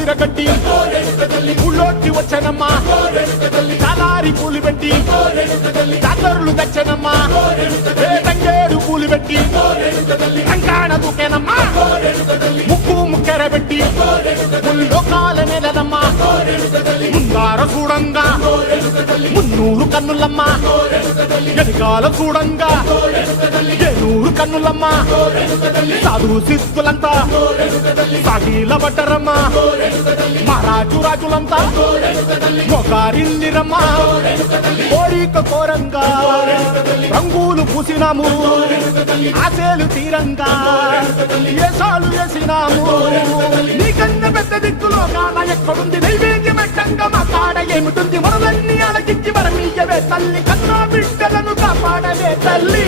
సిరగట్టి ఊళ్ళోకి వచ్చనమ్మా చాలారి పూలు పెట్టి జాతరులు తెచ్చనమ్మా తంగేడు పూలు పెట్టి కంకాణ దూకేనమ్మా ముక్కు ముక్కెర పెట్టి ముల్లోకాల నెలనమ్మా ముందార చూడంగా మున్నూరు కన్నులమ్మా ఎదికాల చూడంగా ఏనూరు కన్నులమ్మా సాధు సిద్ధులంతా సాగిల పడ్డరమ్మా మహారాజు రాజులంతా మొగారిల్లిరమ్మా కోరిక కోరంగా రంగులు పూసినాము ఆశలు తీరంగా ఏసాలు వేసినాము నీకన్నా పెద్ద దిక్కులో కాన ఎక్కడుంది నైవేద్యం ఎట్టంగా మా కాడ ఏమిటుంది మనలన్నీ అలగించి మరమీయవే తల్లి కన్నా బిడ్డలను కాపాడవే తల్లి